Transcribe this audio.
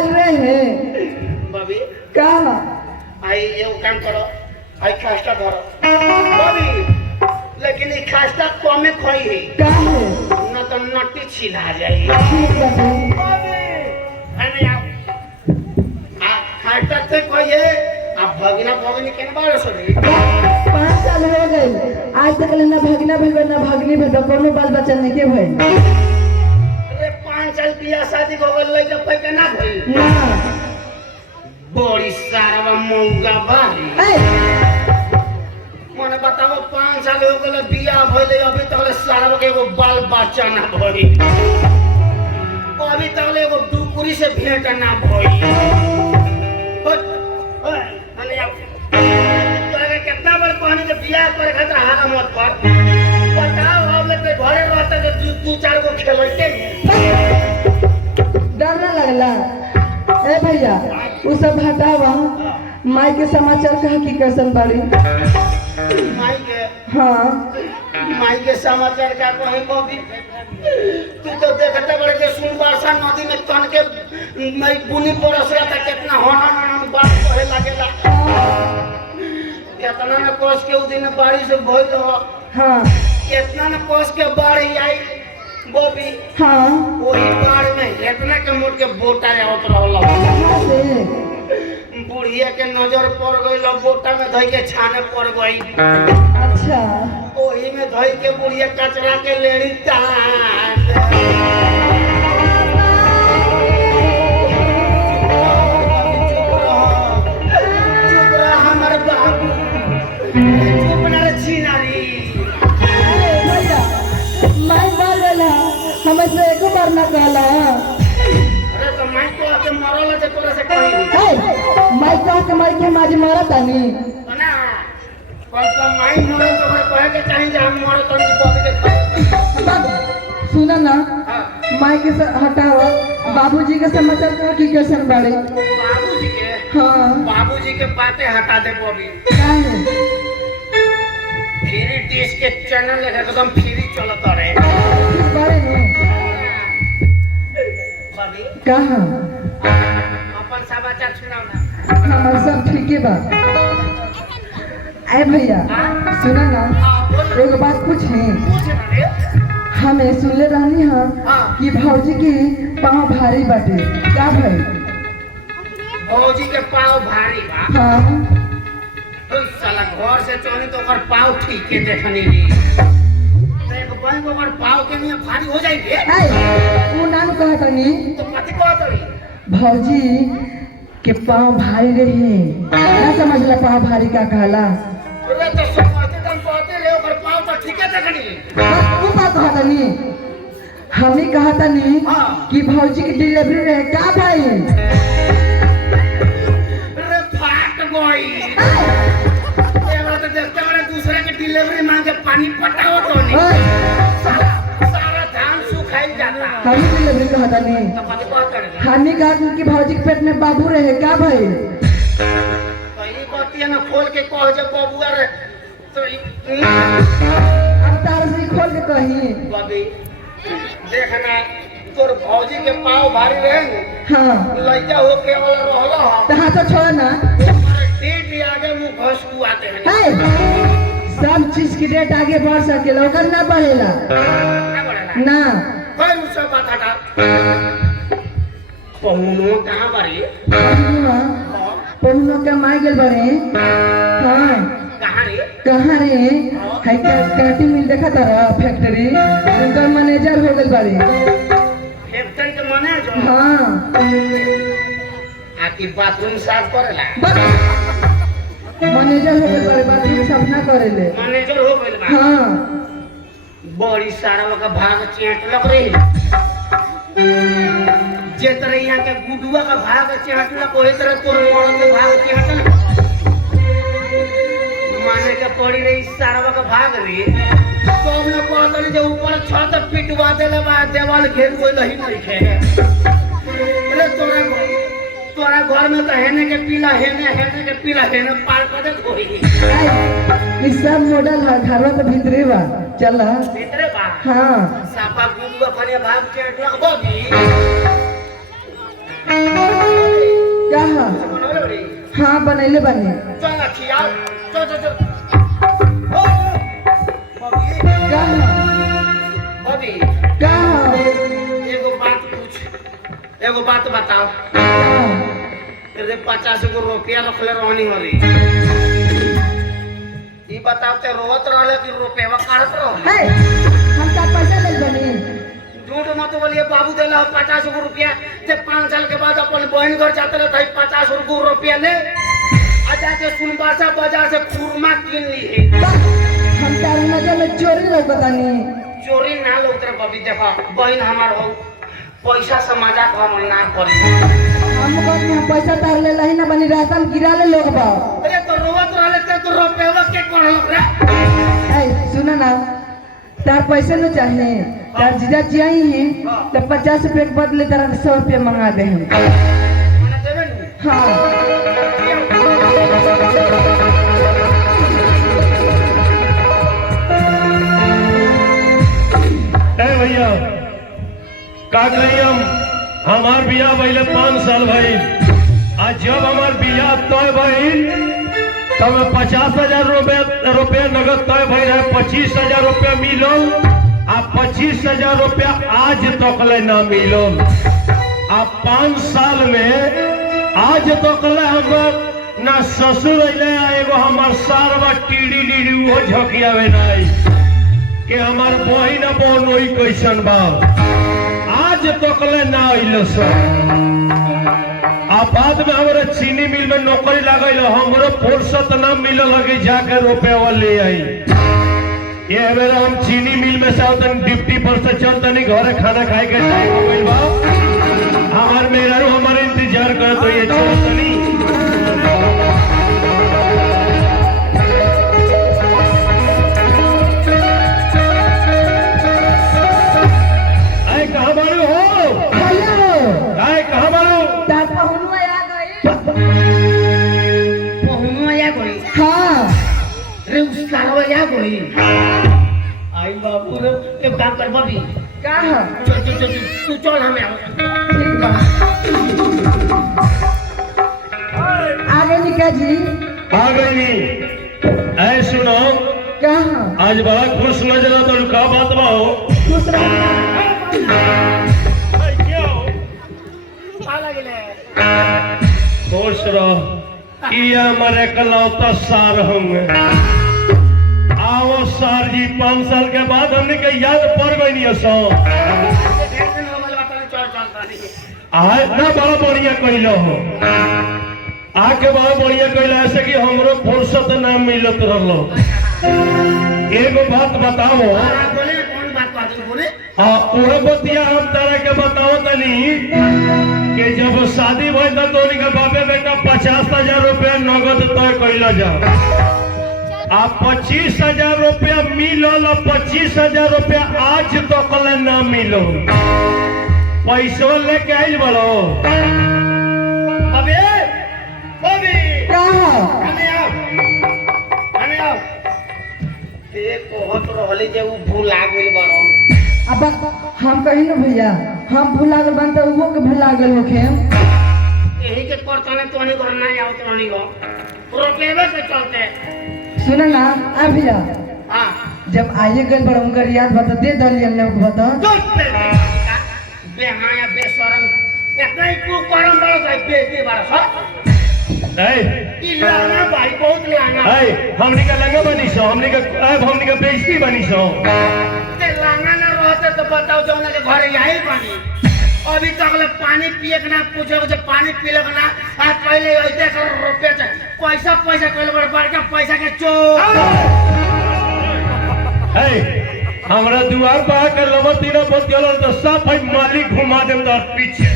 Oil रहे बबी का आई ये काम करो आई खास्ता धरो बबी लेकिन ये खास्ता कमे खोई है का है न तो नट्टी छिला जाई ठीक बाटे बबी अने आप खास्ता से कोई है आप भगना भगनी केन बार सरी 5 साल हो गए आज तक ले ना भगना भेल ना भगनी भेल कोनो बाल बच्चा नहीं के भइल अरे 5 साल बियाह शादी हो गइल लइका पैका ना भइल ना बड़ी सारा मौका बारी मने बताओ 5 साल हो गए बियाह भइले अभी तक सारा के एगो बाल बच्चा ना भई अभी तक एगो दुकुरी से भेंट ना भई कितना बार कहनी के बियाह करे खातिर हारा मत कर बताओ अब ले घरे रहता तो दू चार गो खेलते डर ना लगला ए भैया उ सब हटावा माई के समाचार कहा की कैसन बाड़ी माई के हाँ माई के समाचार का कहीं बबी तू तो देखता बड़े के सुन वर्षा नदी में तन के मई बुनी बरस रहा था कितना हनन बात कहे लागेला कितना न कोस के उ दिन बारिश भइल हो हाँ कितना न कोस के बाढ़ आई बबी हाँ वही बाढ़ में इतना के मोट के बोटा आवत रहल कहाँ से बुढ़िया के नजर पड़ गई बोटा में धई के छाने पड़ गई अच्छा ओही में धई के बुढ़िया कचरा के लेनी तान चुप रह हमर बाबू चुप ना रे छिनारी भैया माई मार देला हमें से एको बार ना कहला अरे तो मैं तो आके मरल है तोरा से कही माई कह के माई के माजी मारा तानी ना कौन सा माई मरल तो मैं कहे के चाहि जे हम मरल तो की बॉबी के सुना ना हां माई के हटावा बाबूजी के समाचार कहा की कैसन बाड़े बाबूजी के हाँ बाबूजी के बातें हटा दे बॉबी काहे फ्री डिश के चैनल एकदम फ्री चलत रहे ठीक बाड़े नु बॉबी कहा अपन समाचार सुनाओ ना हमार सब ठीक है बा ए भैया सुना ना एगो बात पूछी पूछ रे हमें सुनले रहनी हाँ कि भौजी के पाँव भारी बाटे का भाई भौजी के पाँव भारी बा हाँ ओइ साला घर से चली तो ओकर पाँव ठीक के देखनी री एक बैंक ओकर पाँव के लिए भारी हो जाई रे वो नाम कहतनी तो कथि कहत रही भौजी के पाँव भारी रही ना समझला पाँव भारी का कहला अरे तो समझते तुम कहते रे ओकर पाँव तो ठीक है देखनी वो बात कहतनी हमें कहतनी हाँ। कि भौजी की डिलीवरी रहे का भाई अरे फाट गई एबार तो देखते बड़े दूसरे के डिलीवरी मांग के पानी पटाओ तो नहीं सारा धान सुखाई जाता हमें डिलीवरी कहतनी तो कथि कहत रही हमें कहा कि भौजी के पेट में बाबू रहे का भाई तो ई बतिया ना खोल के कह जे बबुआ रे तो अब तार से खोल के कही बबी देखना तोर भौजी के पाँव भारी रहे हाँ लइका हो के वाला रहल ह तो हाथ छोड़ ना तुम्हारे डेट आगे मुंह घसकुआते हैं है सब चीज की डेट आगे बढ़ सकेला ओकर ना बढ़ेला ना बोलेला ना कोई मुझसे बात हटा पहुनो कहाँ बारी पहुनो के मार गेल बड़े हाँ कहाँ रे कहाँ रे है काटी मिल देखा तारा फैक्ट्री उनका मैनेजर हो गए बड़े फैक्ट्री के मैनेजर हाँ आकी बाथरूम साफ करेला मैनेजर हो गए बड़े बाथरूम साफ ना करेले मैनेजर हो गइल बा हाँ बड़ी सारा का भाग चेट लग रही जे तरह यहाँ के गुडुआ का भाग चेट लग वही तरह तोर मरद के भाग चेट लग माने के पड़ी रही सारा का भाग रही तो हमने कहतली जे ऊपर छत पिटवा देले बा देवाल घेर कोई नहीं नहीं खे अरे तोरा घर में तो हेने के पीला हेने पार कर दे कोई ये सब मॉडल है घर के भीतरे बा चल भीतरे बा हाँ सापा गुडुआ खने भाग चेट लग बगी बनौले रे हाँ बनैले बने चल अच्छी आओ चल चल चल ओ बबी का बबी का एगो बात बताओ तेरे 50 गो रुपया रखले रहनी हरी ई बताओ ते रोत रहले कि रुपया काढ़त रहले हम का पैसा ले बनी झूठ मत बोलिए बाबू देला 50 गो रुपया ते 5 साल के बाद अपन बहन घर जाते रहे भाई 50 गो रुपया ले आ जाके सुनबासा बाजार से खुरमा किन ली हम तार नजर में चोरी लौकतानी चोरी ना लौकरे बबी देखा बहन हमार हो पैसा से मजाक हम ना करी हम घर में पैसा तार ले लही ना बनी राशन गिरा ले लोग बा अरे तो रोवत रहले ते तो रुपया के कोन रे ए सुना ना तार पैसे न चाहिए तार जीजा जी आई हैं तो 50 रुपए के बदले तारा 100 रुपए मंगा दे हम मने देबे नु हाँ ए भैया का कही हमार बियाह भइले 5 साल भइल आज जब हमार बियाह तय भइल तब 50,000 रुपया नगद तय भइल है 25,000 रुपया मिलल आ 25,000 रुपया आज तक ले ना मिलल आ 5 साल में आज तक ले हम ना ससुर अइले एगो हमार सारवा टीडी लीडी वो झकियावे नहीं कि हमार बहिन बनोई कैसन बा आज तक ले ना अइलो सब आ बाद में हमारे चीनी मिल में नौकरी लागल हमरो फुर्सत न मिल लगे जाके रुपया ले आई ये बेर हम चीनी मिल में से तन डिप्टी पर से चल तनी घरे खाना खाए के टाइम हो गइल बा हमार मेहरारू हमारे इंतजार कर तो ये चल तनी आई बाबू रे एक काम कर बबी का है चल तू चल हमें ठीक बा आगे निका जी आ गई ऐ सुनो का है आज बड़ा खुश नजर तो का बात बा हो खुश रह खुश रह ये हमारे कलौता सार होंगे आओ सार जी 5 साल के बाद हमने के याद पड़ गई नहीं सो आज ना बड़ा बढ़िया कहलो हो आके बड़ा बढ़िया कहलो ऐसे कि हमरो फुर्सत ना मिलत रहलो एगो बात बताओ हाँ वह बतिया हम तरह के बताओ तनी कि जब शादी भइल तो उनके बापे बेटा 50,000 रुपया नगद तय कैला जा आ 25,000 रुपया मिलल 25,000 रुपया आज तक ले ना मिलो पैसो लेके आइल बड़ो अबे बबी का है हमें आओ ते कहत रहले जे उ भूला गेल बड़ो अब हम कही न भैया हम भुला गल बन तो वो के भुला गल होखे यही के करतने तोनी घर ना आओ तोनी गो रुपये से चलते सुना ना आ भैया हां जब आइए गल बड़ उनकर याद बता दे दली हमने को बता बेहाया बेशरम एकई को करम बड़ो भाई बेटी बड़ा स ए ई लाना भाई बहुत लाना ए हमनी का लंगा बनी सो हमनी का बेइज्जती बनी सो ते लाना ना रहते तो बताओ जो ना के घरे आई पानी अभी तक ले पानी पिए के ना पूछो जे पानी पीले के ना आ पहले ऐसे कर रुपया पैसा कहले बड़का पैसा के चोर हमरा दुआर पर आकर लवर तीना बतियल तो सब भाई मालिक घुमा देम तो पीछे